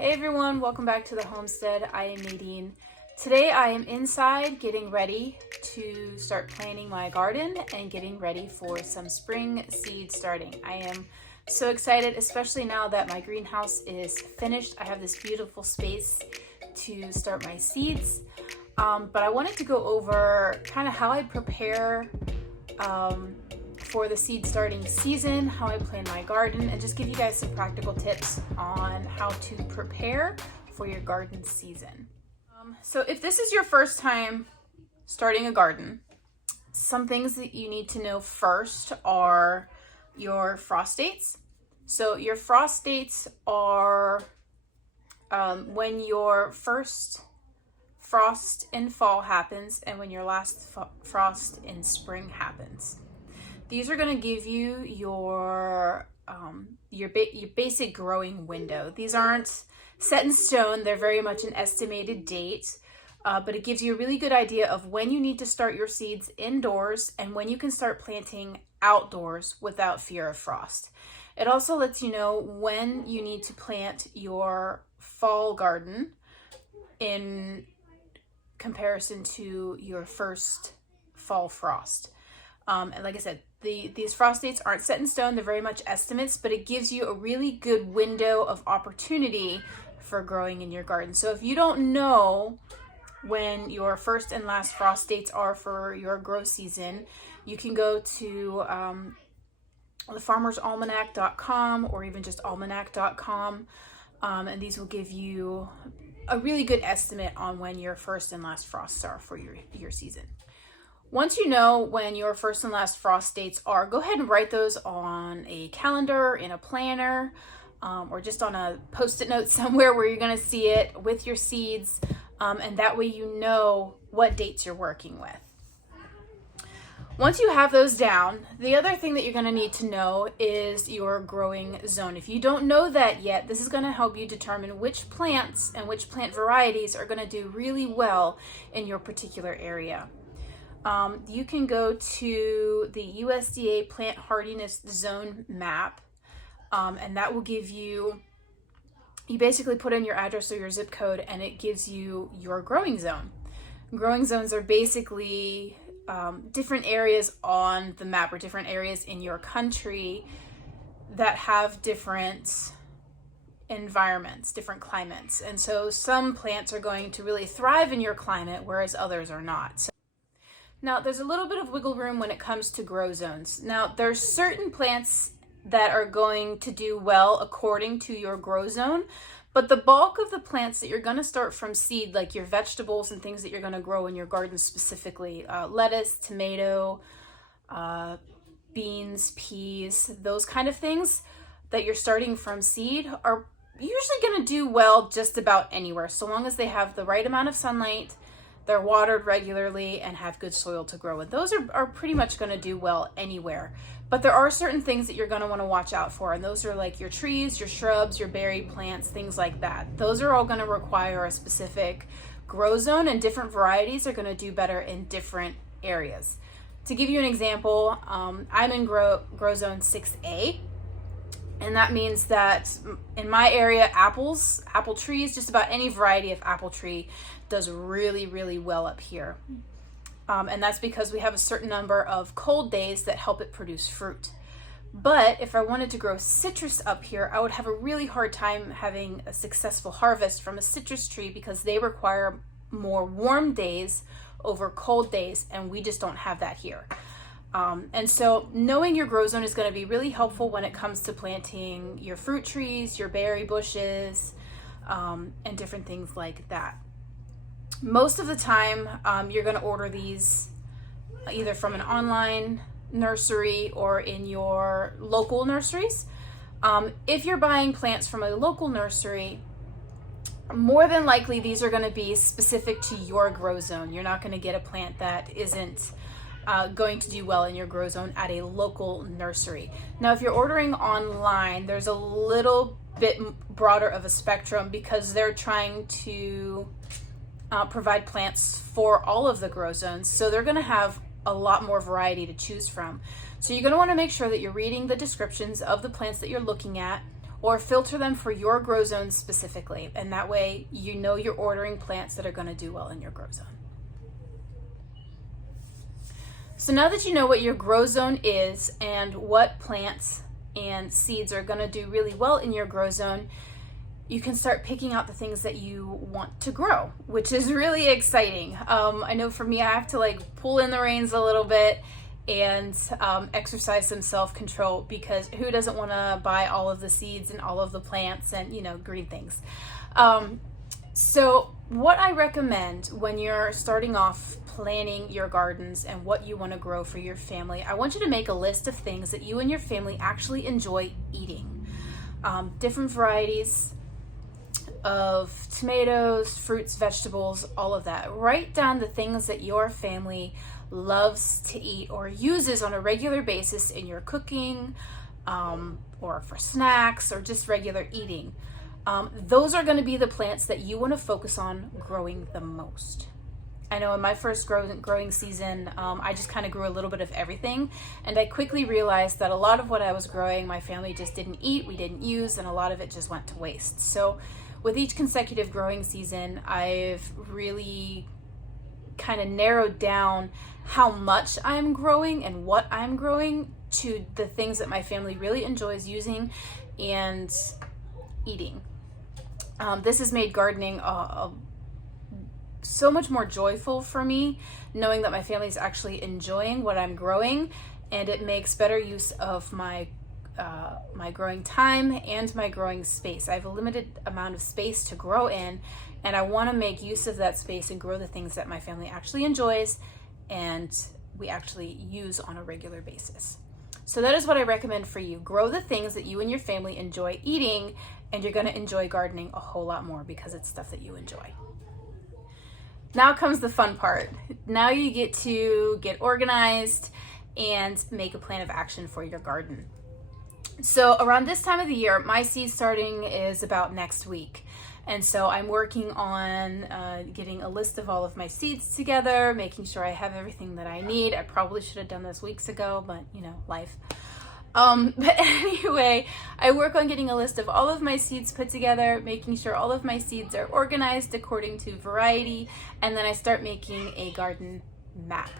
Hey everyone, welcome back to the homestead. I am Nadine. Today I am inside getting ready to start planting my garden and getting ready for some spring seed starting. I am so excited, especially now that my greenhouse is finished. I have this beautiful space to start my seeds, but I wanted to go over kind of how I prepare for the seed starting season, how I plan my garden, and just give you guys some practical tips on how to prepare for your garden season. So if this is your first time starting a garden, some things that you need to know first are your frost dates. So your frost dates are when your first frost in fall happens and when your last frost in spring happens. These are going to give you your basic growing window. These aren't set in stone. They're very much an estimated date, but it gives you a really good idea of when you need to start your seeds indoors and when you can start planting outdoors without fear of frost. It also lets you know when you need to plant your fall garden in comparison to your first fall frost. And like I said, these frost dates aren't set in stone. They're very much estimates, but it gives you a really good window of opportunity for growing in your garden. So if you don't know when your first and last frost dates are for your grow season, you can go to thefarmersalmanac.com or even just almanac.com, and these will give you a really good estimate on when your first and last frosts are for your season. Once you know when your first and last frost dates are, go ahead and write those on a calendar, in a planner, or just on a post-it note somewhere where you're going to see it with your seeds, and that way you know what dates you're working with. Once you have those down, the other thing that you're going to need to know is your growing zone. If you don't know that yet, this is going to help you determine which plants and which plant varieties are going to do really well in your particular area. You can go to the USDA Plant Hardiness Zone map, and that will give you basically put in your address or your zip code, and it gives you your growing zone. Growing zones are basically different areas on the map or different areas in your country that have different environments, different climates. And so some plants are going to really thrive in your climate, whereas others are not. Now, there's a little bit of wiggle room when it comes to grow zones. Now, there's certain plants that are going to do well according to your grow zone, but the bulk of the plants that you're going to start from seed, like your vegetables and things that you're going to grow in your garden specifically, lettuce, tomato, beans, peas, those kind of things that you're starting from seed are usually going to do well just about anywhere, so long as they have the right amount of sunlight, they're watered regularly, and have good soil to grow with. Those are pretty much going to do well anywhere. But there are certain things that you're going to want to watch out for, and those are like your trees, your shrubs, your berry plants, things like that. Those are all going to require a specific grow zone, and different varieties are going to do better in different areas. To give you an example, I'm in grow zone 6A, and that means that in my area, apple trees, just about any variety of apple tree does really, really well up here. And that's because we have a certain number of cold days that help it produce fruit. But if I wanted to grow citrus up here, I would have a really hard time having a successful harvest from a citrus tree because they require more warm days over cold days, and we just don't have that here. And so knowing your grow zone is going to be really helpful when it comes to planting your fruit trees, your berry bushes, and different things like that. Most of the time, you're going to order these either from an online nursery or in your local nurseries. If you're buying plants from a local nursery, more than likely these are going to be specific to your grow zone. You're not going to get a plant that isn't going to do well in your grow zone at a local nursery. Now, if you're ordering online, there's a little bit broader of a spectrum because they're trying to provide plants for all of the grow zones. So they're going to have a lot more variety to choose from. So you're going to want to make sure that you're reading the descriptions of the plants that you're looking at, or filter them for your grow zone specifically. And that way you know you're ordering plants that are going to do well in your grow zone. So now that you know what your grow zone is and what plants and seeds are going to do really well in your grow zone, you can start picking out the things that you want to grow, which is really exciting. I know for me, I have to like pull in the reins a little bit and exercise some self-control, because who doesn't want to buy all of the seeds and all of the plants and, you know, green things. So what I recommend when you're starting off planning your gardens and what you want to grow for your family, I want you to make a list of things that you and your family actually enjoy eating. Different varieties of tomatoes, fruits, vegetables, all of that. Write down the things that your family loves to eat or uses on a regular basis in your cooking, or for snacks, or just regular eating. Those are going to be the plants that you want to focus on growing the most. I know in my first growing season, I just kind of grew a little bit of everything, and I quickly realized that a lot of what I was growing, my family just didn't eat, we didn't use, and a lot of it just went to waste. So with each consecutive growing season, I've really kind of narrowed down how much I'm growing and what I'm growing to the things that my family really enjoys using and eating. This has made gardening so much more joyful for me, knowing that my family is actually enjoying what I'm growing, and it makes better use of my growing time and my growing space. I have a limited amount of space to grow in, and I want to make use of that space and grow the things that my family actually enjoys and we actually use on a regular basis. So that is what I recommend for you. Grow the things that you and your family enjoy eating, and you're going to enjoy gardening a whole lot more because it's stuff that you enjoy. Now comes the fun part. Now you get to get organized and make a plan of action for your garden. So around this time of the year, my seed starting is about next week. And so I'm working on getting a list of all of my seeds together, making sure I have everything that I need. I probably should have done this weeks ago, but you know, life. But anyway, I work on getting a list of all of my seeds put together, making sure all of my seeds are organized according to variety, and then I start making a garden map.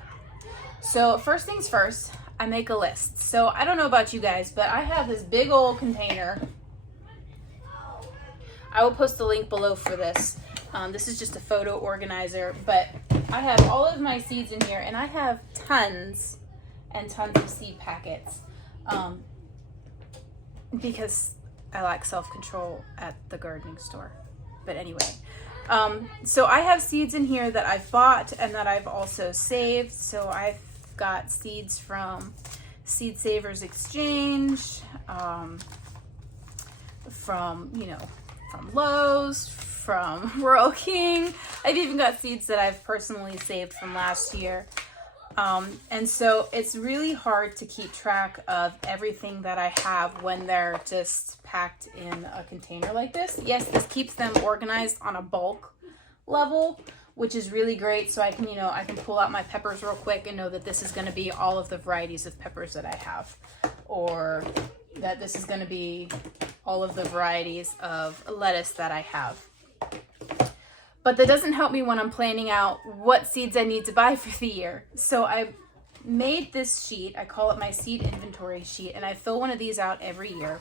So first things first, I make a list. So I don't know about you guys, but I have this big old container. I will post a link below for this. This is just a photo organizer, but I have all of my seeds in here, and I have tons and tons of seed packets because I lack self-control at the gardening store. But anyway, so I have seeds in here that I've bought and that I've also saved. So I've got seeds from Seed Savers Exchange, from Lowe's, from Rural King. I've even got seeds that I've personally saved from last year. And so it's really hard to keep track of everything that I have when they're just packed in a container like this. Yes, this keeps them organized on a bulk level, which is really great. So I can pull out my peppers real quick and know that this is going to be all of the varieties of peppers that I have, or that this is going to be all of the varieties of lettuce that I have. But that doesn't help me when I'm planning out what seeds I need to buy for the year. So I made this sheet. I call it my seed inventory sheet, and I fill one of these out every year.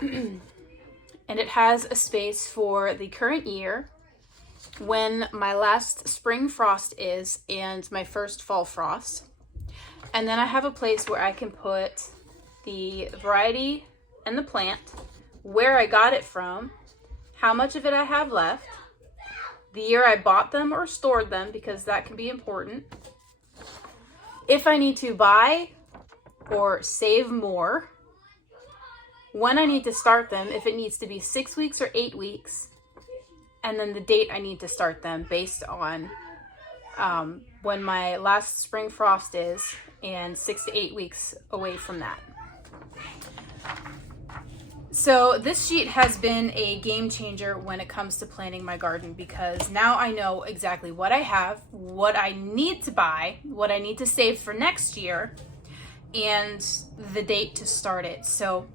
And it has a space for the current year, when my last spring frost is, and my first fall frost. And then I have a place where I can put the variety and the plant, where I got it from, how much of it I have left, the year I bought them or stored them, because that can be important, if I need to buy or save more, when I need to start them, if it needs to be 6 weeks or 8 weeks, and then the date I need to start them based on when my last spring frost is, and 6 to 8 weeks away from that. So this sheet has been a game changer when it comes to planning my garden, because now I know exactly what I have, what I need to buy, what I need to save for next year, and the date to start it. So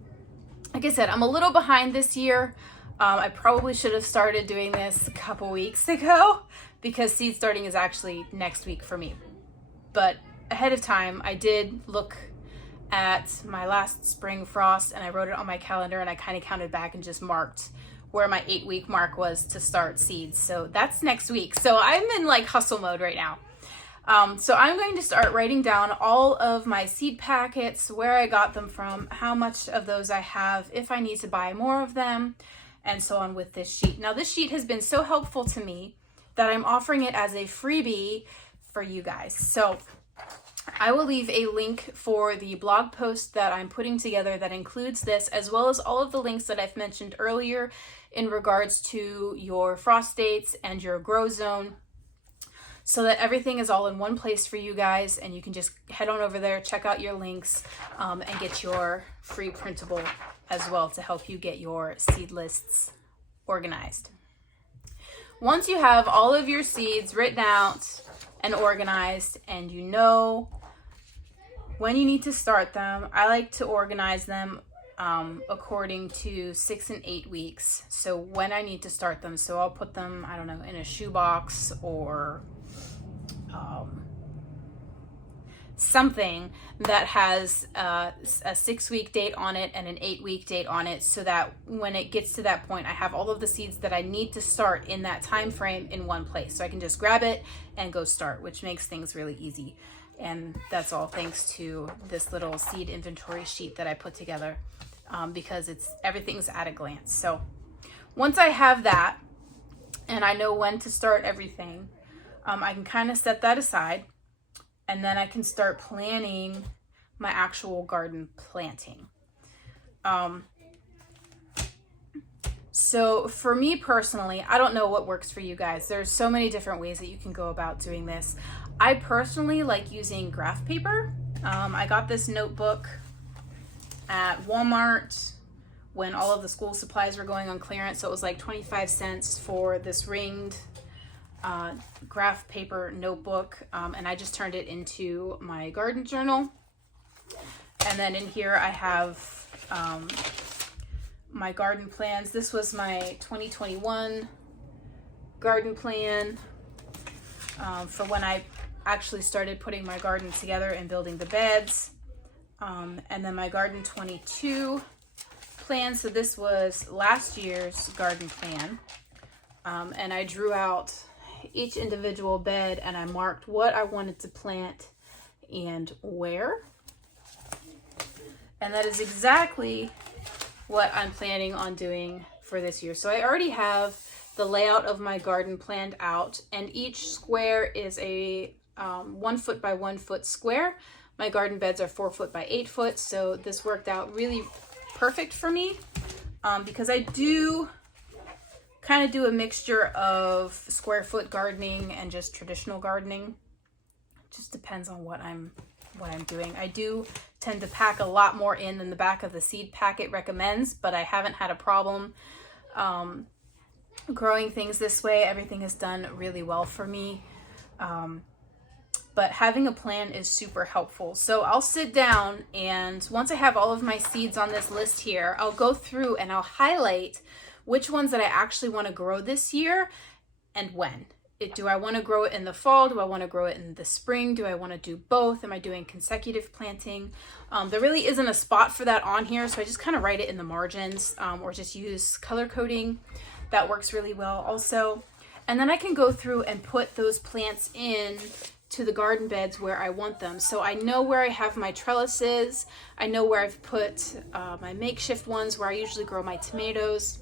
like I said, I'm a little behind this year. I probably should have started doing this a couple weeks ago because seed starting is actually next week for me. But ahead of time, I did look at my last spring frost and I wrote it on my calendar, and I kind of counted back and just marked where my 8-week mark was to start seeds. So that's next week. So I'm in like hustle mode right now. So I'm going to start writing down all of my seed packets, where I got them from, how much of those I have, if I need to buy more of them, and so on with this sheet. Now this sheet has been so helpful to me that I'm offering it as a freebie for you guys. So I will leave a link for the blog post that I'm putting together that includes this, as well as all of the links that I've mentioned earlier in regards to your frost dates and your grow zone, so that everything is all in one place for you guys, and you can just head on over there, check out your links, and get your free printable as well to help you get your seed lists organized. Once you have all of your seeds written out and organized, and you know when you need to start them, I like to organize them according to 6 and 8 weeks. So when I need to start them, so I'll put them, I don't know, in a shoebox or something that has a 6-week date on it and an 8-week date on it, so that when it gets to that point, I have all of the seeds that I need to start in that time frame in one place, so I can just grab it and go start, which makes things really easy. And that's all thanks to this little seed inventory sheet that I put together, because everything's at a glance. So once I have that and I know when to start everything, I can kind of set that aside, and then I can start planning my actual garden planting. So for me personally, I don't know what works for you guys. There's so many different ways that you can go about doing this. I personally like using graph paper. I got this notebook at Walmart when all of the school supplies were going on clearance. So it was like 25 cents for this ringed graph paper notebook, and I just turned it into my garden journal. And then in here I have my garden plans. This was my 2021 garden plan for when I actually started putting my garden together and building the beds. And then my garden 22 plan. So this was last year's garden plan. And I drew out each individual bed and I marked what I wanted to plant and where. And that is exactly what I'm planning on doing for this year. So I already have the layout of my garden planned out, and each square is a 1 foot by 1 foot square. My garden beds are 4 foot by 8 foot. So this worked out really perfect for me, because I do kind of do a mixture of square foot gardening and just traditional gardening. It just depends on what I'm doing. I do tend to pack a lot more in than the back of the seed packet recommends, but I haven't had a problem growing things this way. Everything has done really well for me. But having a plan is super helpful. So I'll sit down, and once I have all of my seeds on this list here, I'll go through and I'll highlight which ones that I actually want to grow this year and when. Do I want to grow it in the fall? Do I want to grow it in the spring? Do I want to do both? Am I doing consecutive planting? There really isn't a spot for that on here, so I just kind of write it in the margins, or just use color coding. That works really well also. And then I can go through and put those plants in to the garden beds where I want them. So I know where I have my trellises. I know where I've put my makeshift ones where I usually grow my tomatoes.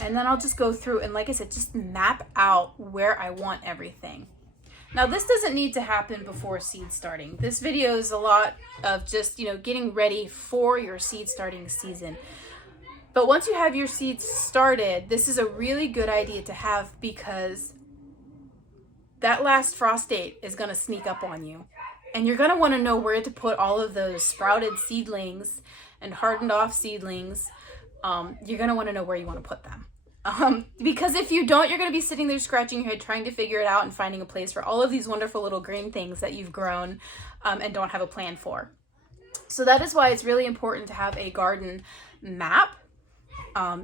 And then I'll just go through and, like I said, just map out where I want everything. Now, this doesn't need to happen before seed starting. This video is a lot of just, getting ready for your seed starting season. But once you have your seeds started, this is a really good idea to have, because that last frost date is going to sneak up on you. And you're going to want to know where to put all of those sprouted seedlings and hardened off seedlings. You're going to want to know where you want to put them. Because if you don't, you're going to be sitting there scratching your head trying to figure it out and finding a place for all of these wonderful little green things that you've grown and don't have a plan for. So that is why it's really important to have a garden map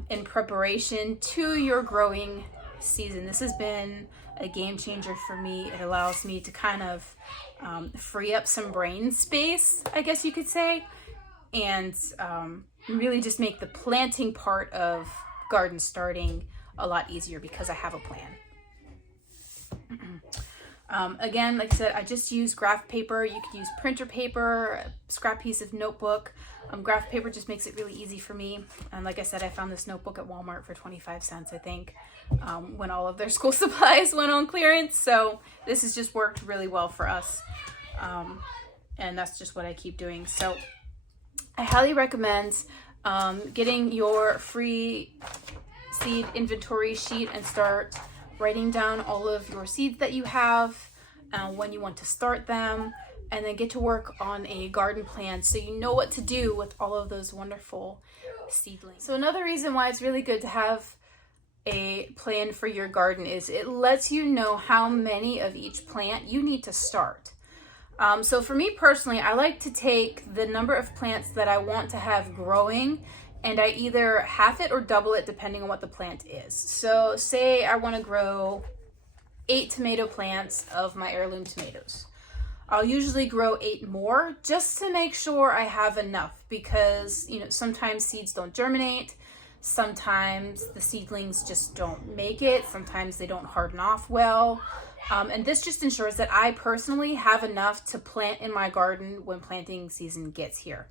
in preparation to your growing season. This has been a game changer for me. It allows me to kind of free up some brain space, I guess you could say, and really just make the planting part of garden starting a lot easier because I have a plan. Again, like I said, I just use graph paper. You could use printer paper, a scrap piece of notebook. Graph paper just makes it really easy for me. And like I said, I found this notebook at Walmart for 25 cents, I think, when all of their school supplies went on clearance. So this has just worked really well for us. And that's just what I keep doing. So I highly recommend getting your free seed inventory sheet and start writing down all of your seeds that you have, when you want to start them, and then get to work on a garden plan so you know what to do with all of those wonderful seedlings. So another reason why it's really good to have a plan for your garden is it lets you know how many of each plant you need to start. So for me personally, I like to take the number of plants that I want to have growing, and I either half it or double it depending on what the plant is. So say I want to grow 8 tomato plants of my heirloom tomatoes. I'll usually grow 8 more just to make sure I have enough, because sometimes seeds don't germinate, sometimes the seedlings just don't make it, sometimes they don't harden off well. And this just ensures that I personally have enough to plant in my garden when planting season gets here.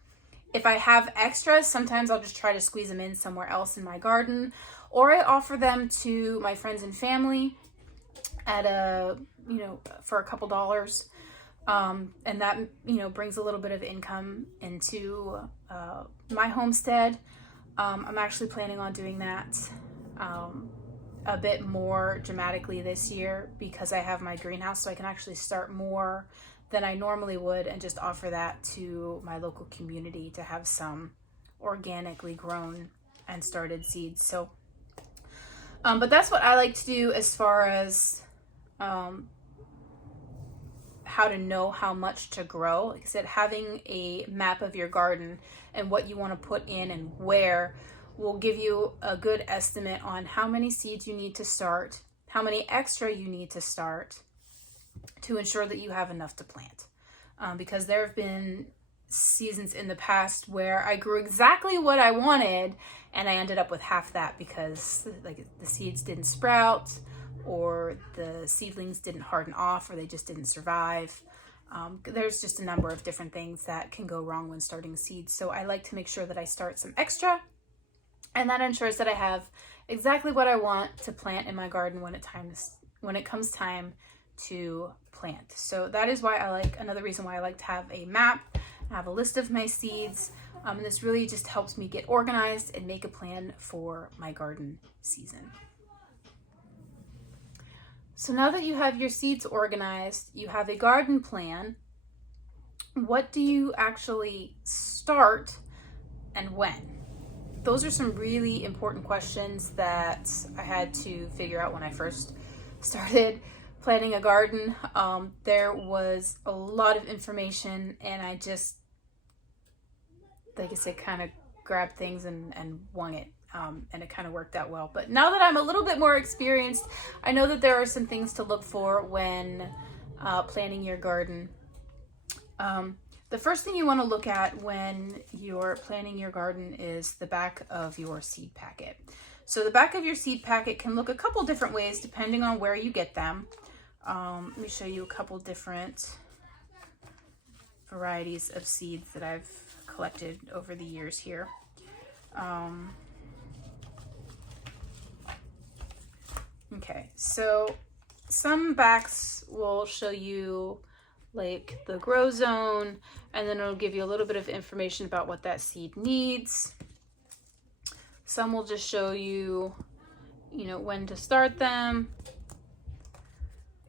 If I have extras, sometimes I'll just try to squeeze them in somewhere else in my garden, or I offer them to my friends and family at for a couple dollars. And that, brings a little bit of income into my homestead. I'm actually planning on doing that a bit more dramatically this year because I have my greenhouse, so I can actually start more than I normally would and just offer that to my local community to have some organically grown and started seeds. So, but that's what I like to do as far as how to know how much to grow. Like I said, having a map of your garden and what you want to put in and where will give you a good estimate on how many seeds you need to start, how many extra you need to start to ensure that you have enough to plant. Because there have been seasons in the past where I grew exactly what I wanted and I ended up with half that because the seeds didn't sprout, or the seedlings didn't harden off, or they just didn't survive. There's just a number of different things that can go wrong when starting seeds. So I like to make sure that I start some extra, and that ensures that I have exactly what I want to plant in my garden when it comes time to plant. So that is why another reason why I like to have a map, have a list of my seeds. And this really just helps me get organized and make a plan for my garden season. So now that you have your seeds organized, you have a garden plan, what do you actually start and when? Those are some really important questions that I had to figure out when I first started planting a garden. There was a lot of information, and I just, like I said, kind of grabbed things and wung it. And it kind of worked out well. But now that I'm a little bit more experienced, I know that there are some things to look for when planting your garden. The first thing you want to look at when you're planting your garden is the back of your seed packet. So the back of your seed packet can look a couple different ways depending on where you get them. Let me show you a couple different varieties of seeds that I've collected over the years here. Okay, so some backs will show you like the grow zone, and then it'll give you a little bit of information about what that seed needs. Some will just show you, when to start them.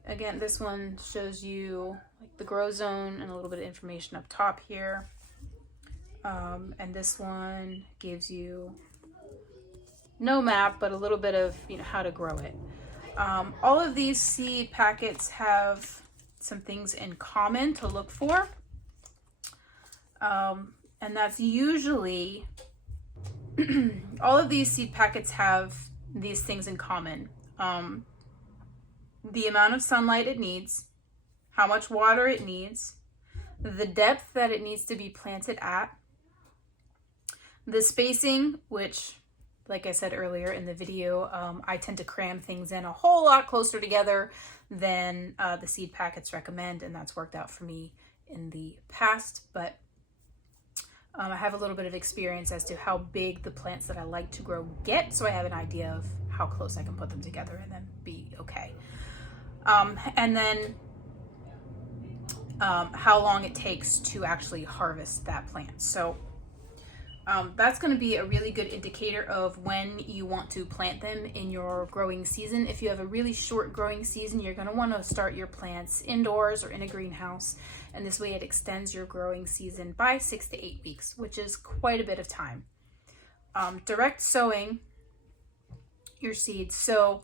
Again, this one shows you like the grow zone and a little bit of information up top here. And this one gives you no map, but a little bit of how to grow it. All of these seed packets have some things in common to look for. And that's usually, all of these seed packets have these things in common. The amount of sunlight it needs, how much water it needs, the depth that it needs to be planted at, the spacing, which, like I said earlier in the video, I tend to cram things in a whole lot closer together than the seed packets recommend, and that's worked out for me in the past. But I have a little bit of experience as to how big the plants that I like to grow get, so I have an idea of how close I can put them together and then be okay. And then how long it takes to actually harvest that plant. So that's going to be a really good indicator of when you want to plant them in your growing season. If you have a really short growing season, you're going to want to start your plants indoors or in a greenhouse, and this way it extends your growing season by 6 to 8 weeks, which is quite a bit of time. Direct sowing your seeds. So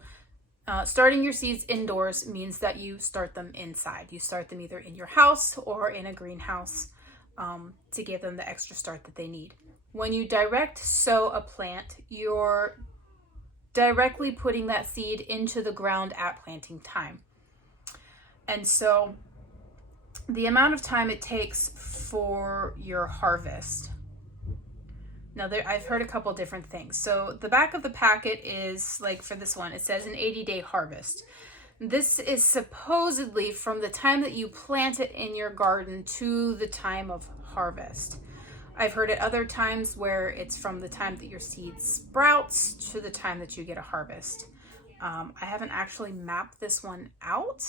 starting your seeds indoors means that you start them inside. You start them either in your house or in a greenhouse to give them the extra start that they need. When you direct sow a plant, you're directly putting that seed into the ground at planting time. And so the amount of time it takes for your harvest. Now, I've heard a couple different things. So the back of the packet is, like for this one, it says an 80-day harvest. This is supposedly from the time that you plant it in your garden to the time of harvest. I've heard it other times where it's from the time that your seed sprouts to the time that you get a harvest. I haven't actually mapped this one out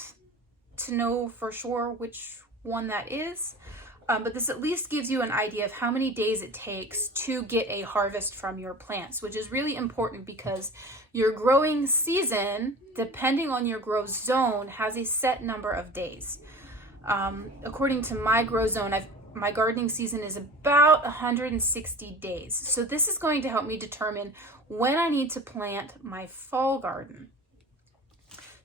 to know for sure which one that is. But this at least gives you an idea of how many days it takes to get a harvest from your plants, which is really important because your growing season, depending on your grow zone, has a set number of days. According to my grow zone, my gardening season is about 160 days. So this is going to help me determine when I need to plant my fall garden.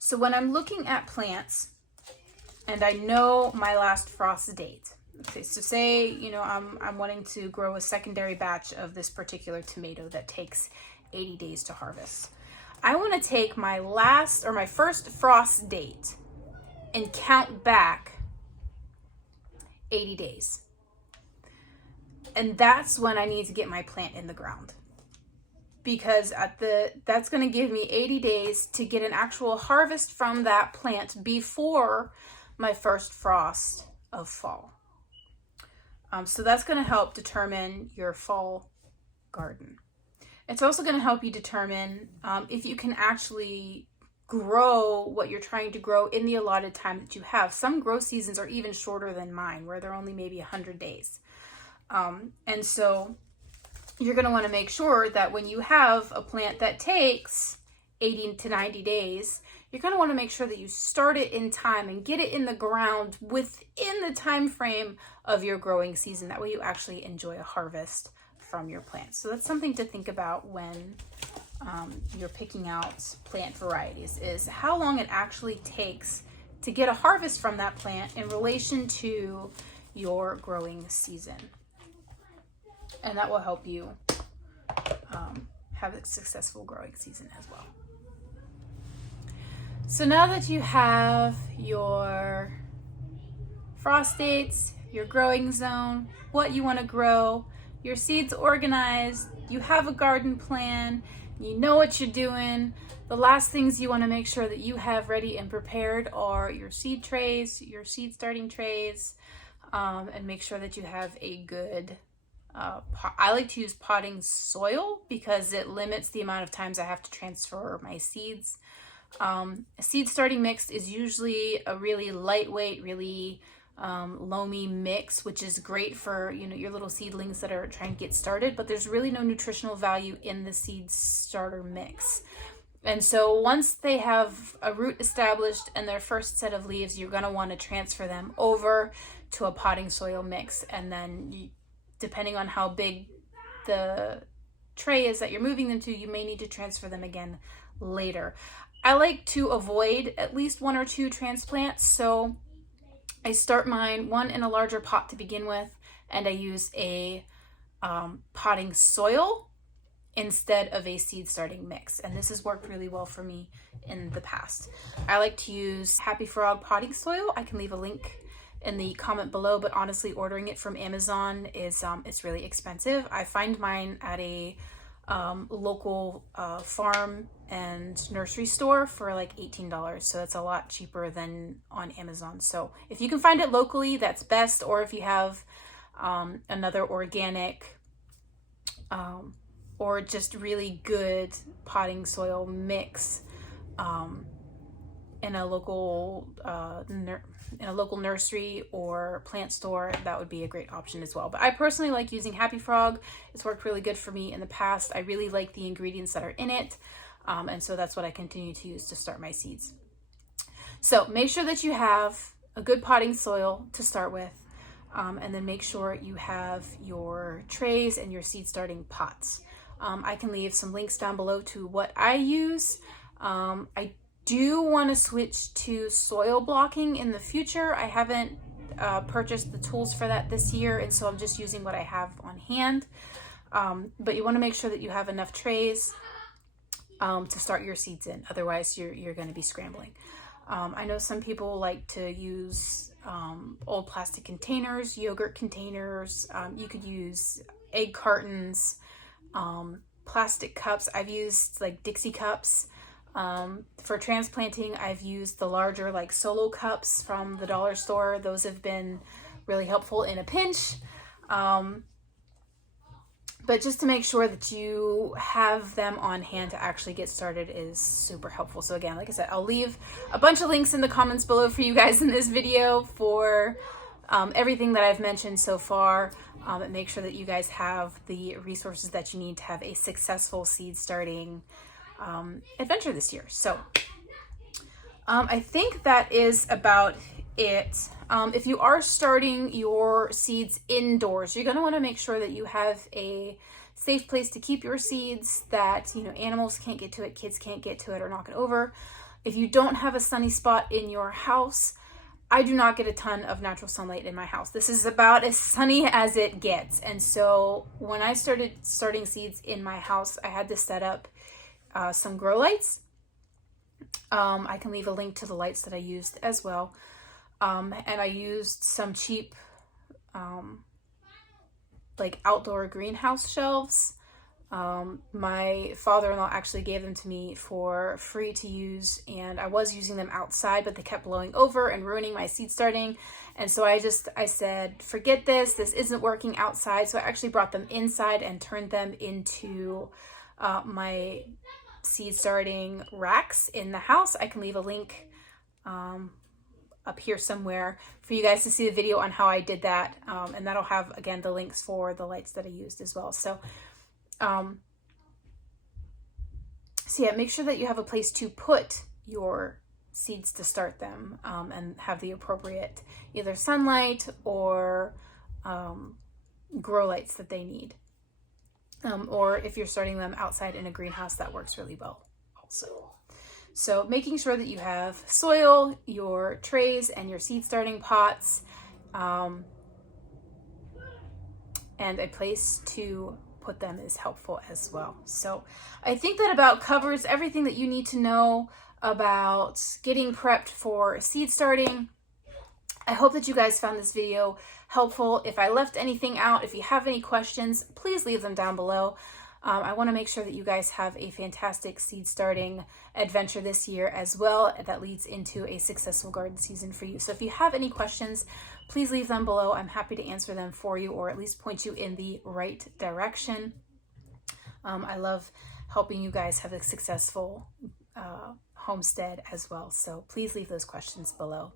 So when I'm looking at plants and I know my last frost date, okay, so say, I'm wanting to grow a secondary batch of this particular tomato that takes 80 days to harvest. I want to take my first frost date and count back 80 days. And that's when I need to get my plant in the ground. Because that's going to give me 80 days to get an actual harvest from that plant before my first frost of fall. So that's going to help determine your fall garden. It's also going to help you determine if you can actually grow what you're trying to grow in the allotted time that you have. Some grow seasons are even shorter than mine, where they're only maybe 100 days. And so you're going to want to make sure that when you have a plant that takes 80 to 90 days, you're going to want to make sure that you start it in time and get it in the ground within the time frame of your growing season. That way you actually enjoy a harvest from your plants. So that's something to think about when you're picking out plant varieties, is how long it actually takes to get a harvest from that plant in relation to your growing season. And that will help you have a successful growing season as well. So now that you have your frost dates, your growing zone, what you want to grow, your seeds organized, you have a garden plan, you know what you're doing, the last things you want to make sure that you have ready and prepared are your seed trays, your seed starting trays, and make sure that you have a good I like to use potting soil because it limits the amount of times I have to transfer my seeds. A seed starting mix is usually a really lightweight, really loamy mix, which is great for your little seedlings that are trying to get started, but there's really no nutritional value in the seed starter mix. And so once they have a root established and their first set of leaves, you're going to want to transfer them over to a potting soil mix, and then depending on how big the tray is that you're moving them to, you may need to transfer them again later. I like to avoid at least 1 or 2 transplants, so I start mine one in a larger pot to begin with, and I use a potting soil instead of a seed starting mix. And this has worked really well for me in the past. I like to use Happy Frog potting soil. I can leave a link in the comment below, but honestly, ordering it from Amazon is it's really expensive. I find mine at a local farm and nursery store for like $18, so it's a lot cheaper than on Amazon. So if you can find it locally, that's best. Or if you have another organic or just really good potting soil mix in a local nursery or plant store, that would be a great option as well. But I personally like using Happy Frog. It's worked really good for me in the past. I really like the ingredients that are in it, and so that's what I continue to use to start my seeds. So make sure that you have a good potting soil to start with, and then make sure you have your trays and your seed starting pots. I can leave some links down below to what I use. I do want to switch to soil blocking in the future. I haven't purchased the tools for that this year, and so I'm just using what I have on hand. But you want to make sure that you have enough trays to start your seeds in. Otherwise, you're going to be scrambling. I know some people like to use old plastic containers, yogurt containers. You could use egg cartons, plastic cups. I've used like Dixie cups. For transplanting, I've used the larger like solo cups from the dollar store. Those have been really helpful in a pinch. But just to make sure that you have them on hand to actually get started is super helpful. So again, like I said, I'll leave a bunch of links in the comments below for you guys in this video for everything that I've mentioned so far. And make sure that you guys have the resources that you need to have a successful seed starting adventure this year. So I think that is about it. If you are starting your seeds indoors, you're going to want to make sure that you have a safe place to keep your seeds, that animals can't get to it, kids can't get to it or knock it over. If you don't have a sunny spot in your house, I do not get a ton of natural sunlight in my house. This is about as sunny as it gets. And so when I started starting seeds in my house, I had to set up some grow lights. I can leave a link to the lights that I used as well. And I used some cheap like outdoor greenhouse shelves. My father-in-law actually gave them to me for free to use, and I was using them outside, but they kept blowing over and ruining my seed starting. And so I said, forget this isn't working outside. So I actually brought them inside and turned them into my seed starting racks in the house. I can leave a link up here somewhere for you guys to see the video on how I did that, and that'll have again the links for the lights that I used as well. So yeah, make sure that you have a place to put your seeds to start them, and have the appropriate either sunlight or grow lights that they need. Or if you're starting them outside in a greenhouse, that works really well also. So making sure that you have soil, your trays, and your seed starting pots, and a place to put them is helpful as well. So I think that about covers everything that you need to know about getting prepped for seed starting. I hope that you guys found this video helpful. If I left anything out, if you have any questions, please leave them down below. I want to make sure that you guys have a fantastic seed starting adventure this year as well, that leads into a successful garden season for you. So if you have any questions, please leave them below. I'm happy to answer them for you, or at least point you in the right direction. I love helping you guys have a successful homestead as well. So please leave those questions below.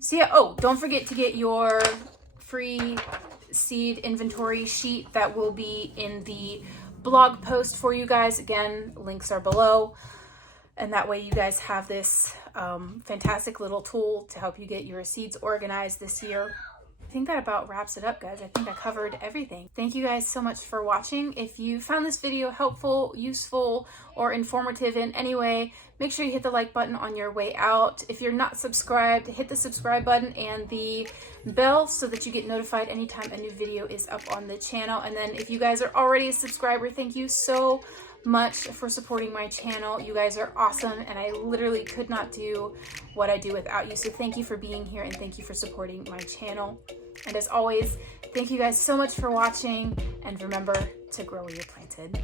So yeah, oh, don't forget to get your free seed inventory sheet that will be in the blog post for you guys. Again, links are below, and that way you guys have this fantastic little tool to help you get your seeds organized this year. I think that about wraps it up, guys. I think I covered everything. Thank you guys so much for watching. If you found this video helpful, useful, or informative in any way, make sure you hit the like button on your way out. If you're not subscribed, hit the subscribe button and the bell so that you get notified anytime a new video is up on the channel. And then if you guys are already a subscriber, thank you so much for supporting my channel. You guys are awesome, and I literally could not do what I do without you. So thank you for being here, and thank you for supporting my channel. And as always, thank you guys so much for watching, and remember to grow where you're planted.